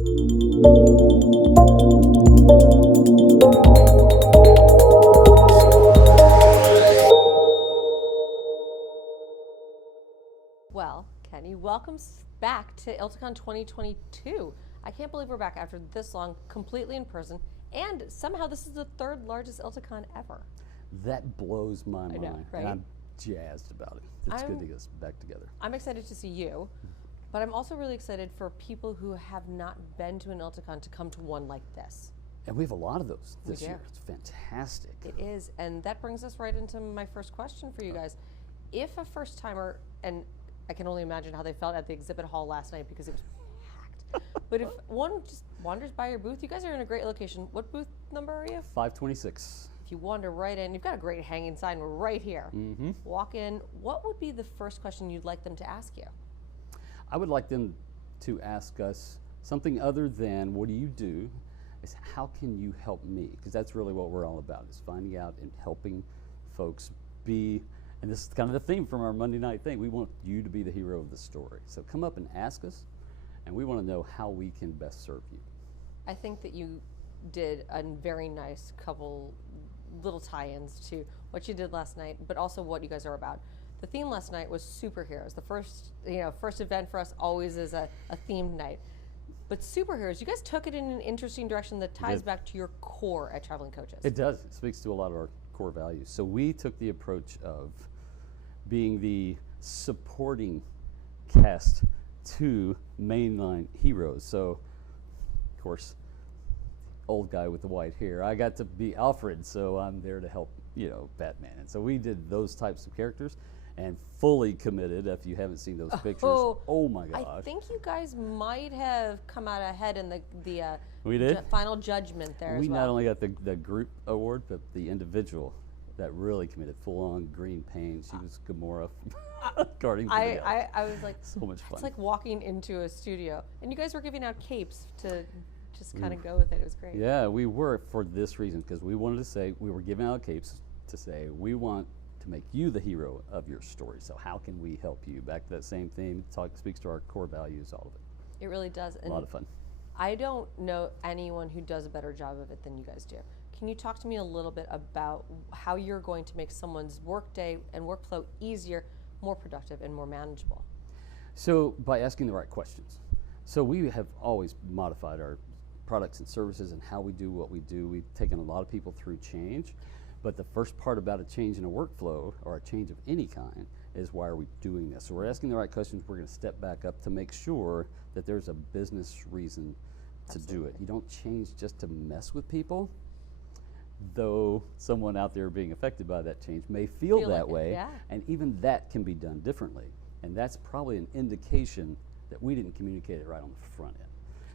Well, Kenny, welcome back to ILTACON 2022. I can't believe we're back after this long, completely in person, and somehow this is the third largest ILTACON ever. That blows my mind, know, right? and I'm jazzed about it. It's good to get us back together. I'm excited to see you, but I'm also really excited for people who have not been to an ILTACON to come to one like this. And we have a lot of those this do. year. It's fantastic. It is, and that brings us right into my first question for you guys. If a first timer, and I can only imagine how they felt at the exhibit hall last night because it was packed. But if one just wanders by your booth, you guys are in a great location. What booth number are you? 526. If you wander right in, you've got a great hanging sign. We're right here. Mm-hmm. Walk in. What would be the first question you'd like them to ask you? I would like them to ask us something other than what do you do, is how can you help me? Because that's really what we're all about, is finding out and helping folks be, and this is kind of the theme from our Monday night thing, we want you to be the hero of the story. So come up and ask us, and we want to know how we can best serve you. I think that you did a very nice couple little tie-ins to what you did last night, but also what you guys are about. The theme last night was superheroes. The first event for us always is a themed night. But superheroes, you guys took it in an interesting direction that ties back to your core at Traveling Coaches. It does. It speaks to a lot of our core values. So we took the approach of being the supporting cast to mainline heroes. So, of course, old guy with the white hair, I got to be Alfred, so I'm there to help, Batman. And so we did those types of characters and fully committed. If you haven't seen those pictures, oh my gosh. I think you guys might have come out ahead in the we did? Final judgment there We as well. not only got the group award, but the individual that really committed full-on green paint. She was Gamora guarding I was like, so much fun. It's like walking into a studio. And you guys were giving out capes to just kind of go with it. It was great. Yeah, we were for this reason, because we wanted to say, we were giving out capes to say, we want to make you the hero of your story. So how can we help you? Back to that same theme, speaks to our core values, all of it. It really does. And a lot of fun. I don't know anyone who does a better job of it than you guys do. Can you talk to me a little bit about how you're going to make someone's workday and workflow easier, more productive, and more manageable? So by asking the right questions. So we have always modified our products and services and how we do what we do. We've taken a lot of people through change, but the first part about a change in a workflow or a change of any kind is, why are we doing this? So we're asking the right questions. We're going to step back up to make sure that there's a business reason to do it. You don't change just to mess with people, though someone out there being affected by that change may feel that like way, yeah. And even that can be done differently. And that's probably an indication that we didn't communicate it right on the front end.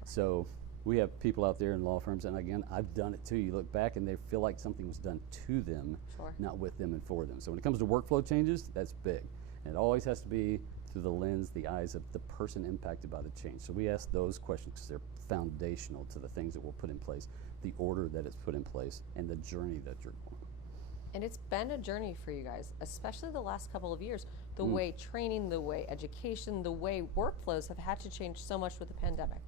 So we have people out there in law firms, and again, I've done it too. You look back and they feel like something was done to them, not with them and for them. So when it comes to workflow changes, that's big. And it always has to be through the lens, the eyes of the person impacted by the change. So we ask those questions because they're foundational to the things that we'll put in place, the order that it's put in place, and the journey that you're on. And it's been a journey for you guys, especially the last couple of years. The way training, the way education, the way workflows have had to change so much with the pandemic.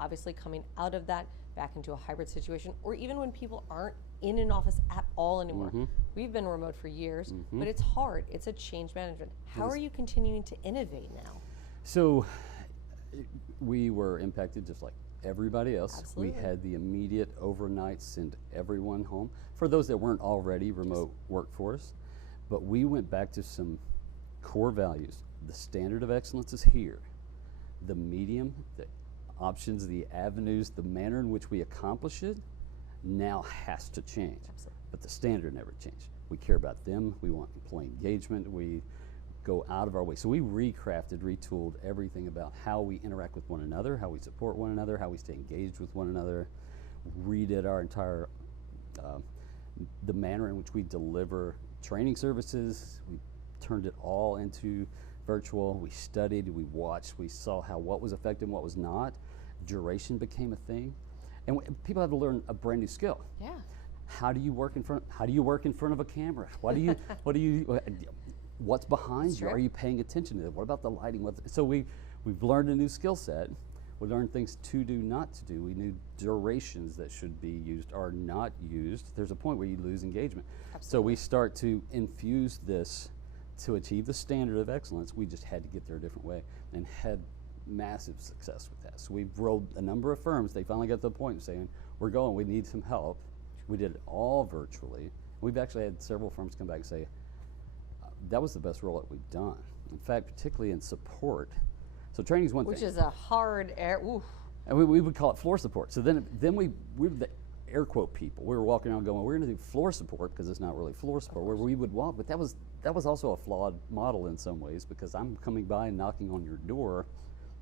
Obviously coming out of that back into a hybrid situation, or even when people aren't in an office at all anymore. We've been remote for years, but it's hard. It's a change management. How are you continuing to innovate now? So we were impacted just like everybody else. Absolutely. We had the immediate overnight send everyone home, for those that weren't already remote workforce. But we went back to some core values. The standard of excellence is here. The medium, the options, the avenues, the manner in which we accomplish it now has to change. Absolutely. But the standard never changed. We care about them. We want employee engagement. We go out of our way. So we recrafted, retooled everything about how we interact with one another, how we support one another, how we stay engaged with one another. Redid our entire, the manner in which we deliver training services. We turned it all into virtual. We studied, we watched, we saw what was effective and what was not. Duration became a thing. And people have to learn a brand new skill. Yeah. How do you work in front of a camera? What's behind you? Are you paying attention to it? What about the lighting? So we've learned a new skill set. We learned things to do, not to do. We knew durations that should be used or not used. There's a point where you lose engagement. So we start to infuse this to achieve the standard of excellence. We just had to get there a different way and had massive success with that. So we've rolled a number of firms. They finally got to the point of saying, we're going, we need some help. We did it all virtually. We've actually had several firms come back and say, that was the best rollout we've done. In fact, particularly in support. So training is one thing. Which is a hard oof. And we would call it floor support. So then we were the air quote people. We were walking around going, we're going to do floor support because it's not really floor support, where we would walk. But that was also a flawed model in some ways, because I'm coming by and knocking on your door.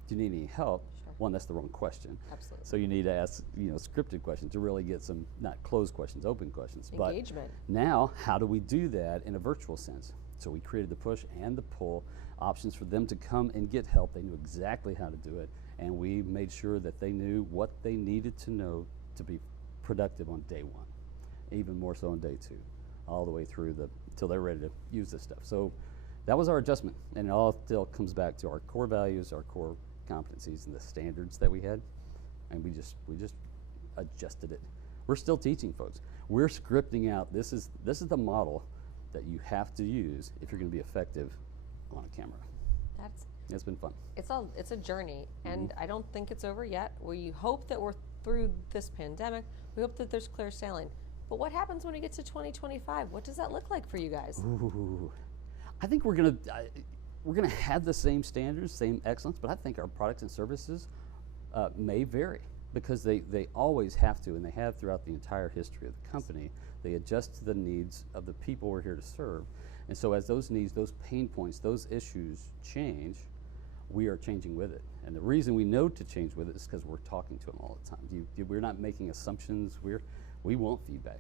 Do you need any help? Sure. One, that's the wrong question. Absolutely. So you need to ask, scripted questions to really get some, not closed questions, open questions. Engagement. But now, how do we do that in a virtual sense? So we created the push and the pull options for them to come and get help. They knew exactly how to do it, and we made sure that they knew what they needed to know to be productive on day one, even more so on day two, all the way through till they're ready to use this stuff. So that was our adjustment, and it all still comes back to our core values, our core competencies, and the standards that we had, and we just adjusted it. We're still teaching folks. We're scripting out. This is the model that you have to use if you're going to be effective on a camera. It's been fun. It's a journey, and I don't think it's over yet. We hope that we're through this pandemic. We hope that there's clear sailing. But what happens when we get to 2025? What does that look like for you guys? Ooh, I think we're gonna have the same standards, same excellence, but I think our products and services may vary, because they always have to, and they have throughout the entire history of the company. They adjust to the needs of the people we're here to serve. And so as those needs, those pain points, those issues change, we are changing with it. And the reason we know to change with it is because we're talking to them all the time. We're not making assumptions. We want feedback,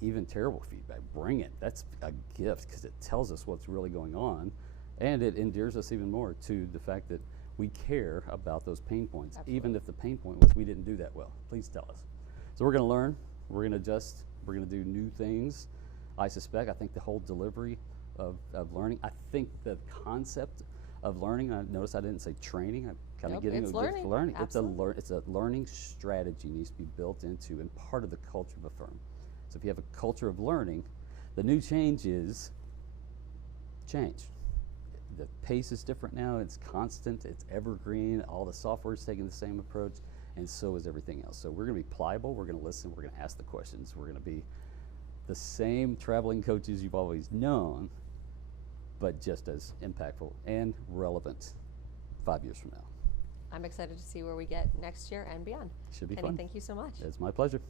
even terrible feedback. Bring it. That's a gift, because it tells us what's really going on, and it endears us even more to the fact that we care about those pain points. Absolutely. Even if the pain point was we didn't do that well. Please tell us. So we're going to learn. We're going to adjust. We're going to do new things. I think the whole delivery of learning, I think the concept of learning, I notice I didn't say training. I'm kind of getting it's a learning. learning. Absolutely. It's a learning strategy needs to be built into and part of the culture of a firm. So if you have a culture of learning, the new change is change. The pace is different now. It's constant. It's evergreen. All the software is taking the same approach, and so is everything else. So we're going to be pliable. We're going to listen. We're going to ask the questions. We're going to be the same traveling coaches you've always known, but just as impactful and relevant 5 years from now. I'm excited to see where we get next year and beyond. Should be Kenny, fun. thank you so much. It's my pleasure.